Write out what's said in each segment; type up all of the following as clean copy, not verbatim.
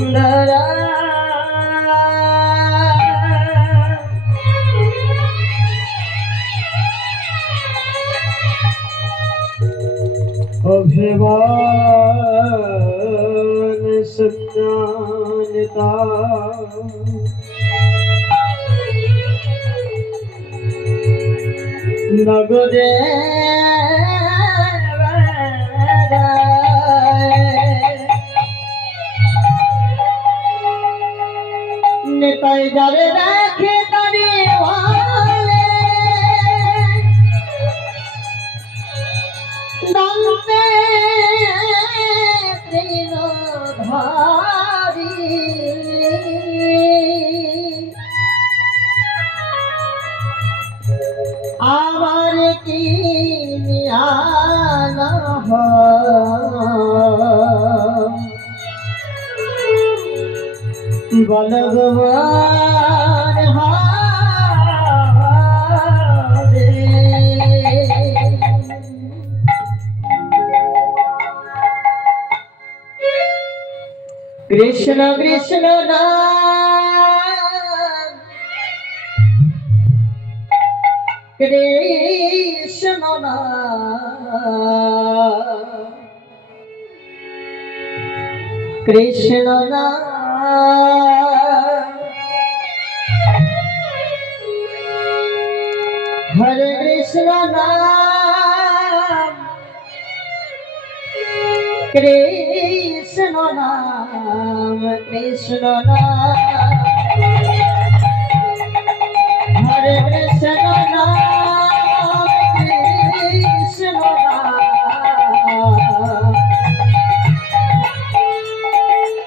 नित्यानंदरा अभिमान संज्ञानता नगरे निताई जारे राखे तारे वाले दंते त्रिनोधारी आवर की नियाना हो भगवान हारे कृष्ण कृष्ण नाम कृष्ण नाम कृष्ण नाम हरे कृष्ण नाम कृष्ण नाम कृष्ण नाम हरे कृष्ण नाम कृष्ण नाम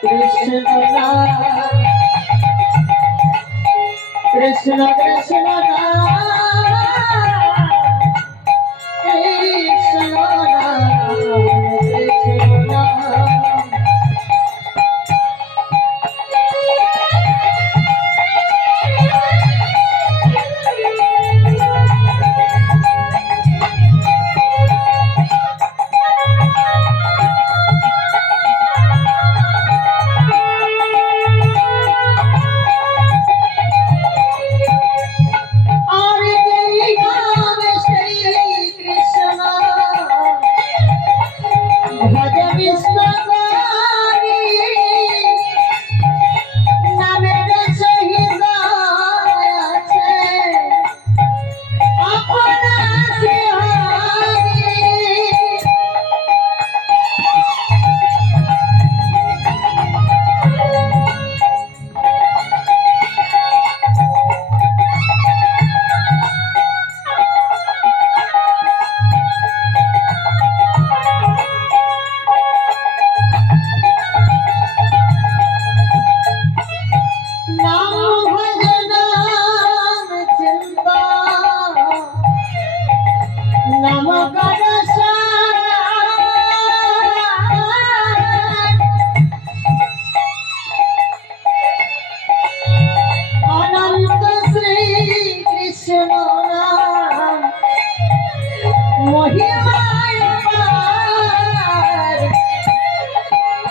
कृष्ण नाम कृष्ण कृष्ण नाम कृष्ण नाम कृष्ण नाम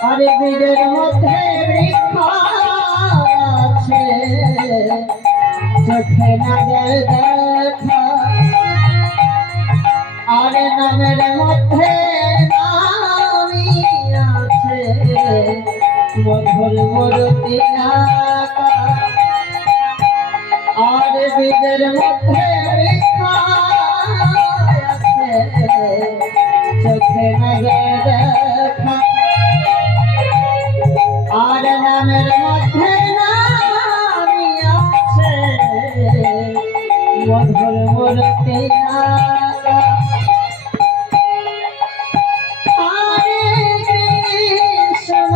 अरे बीजेर मध्य वृक्षा আছে চোখে না দেখা আরে নামের মধ্যে নামি আছে মধুর মূর্তি আঁকা আরে বীজের মধ্যে বৃক্ষা আছে চোখে না দেখা আর নামের মধ্যে নামি আছে মধুর মূর্তি আঁকা হরে কৃষ্ণ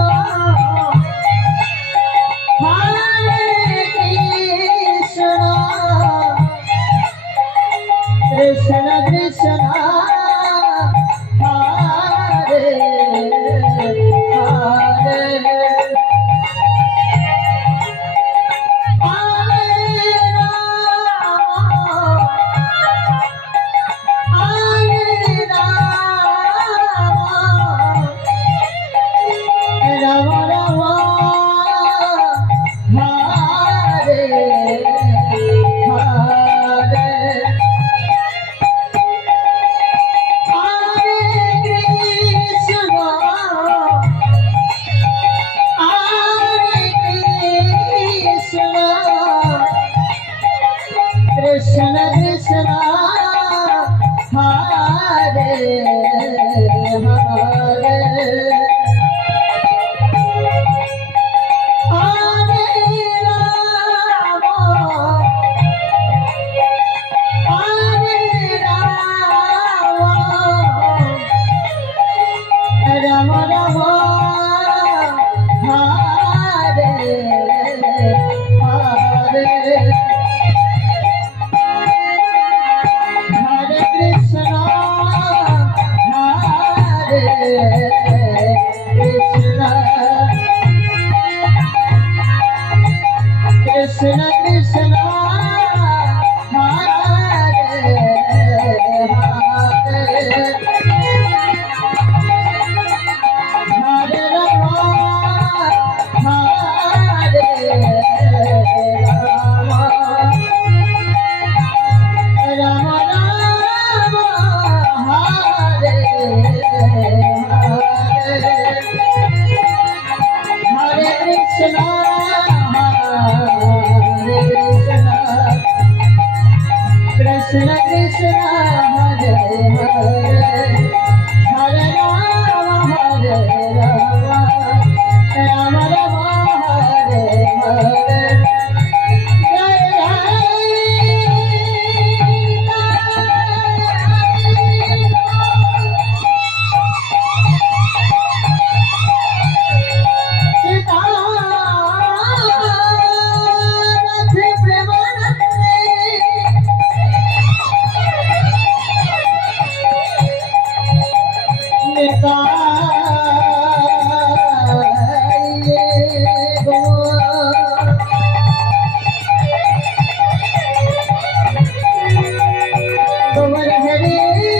हरे राम राम हरे हरे हरे कृष्ण कृष्ण कृष्ण हरे हरे हरे राम हरे राम राम राम हरे हरे कृष्ण कृष्ण कृष्ण हरे हरे हरे राम राम राम हरे हरे जय सीता रथ प्रेमानंदे गोवर हरे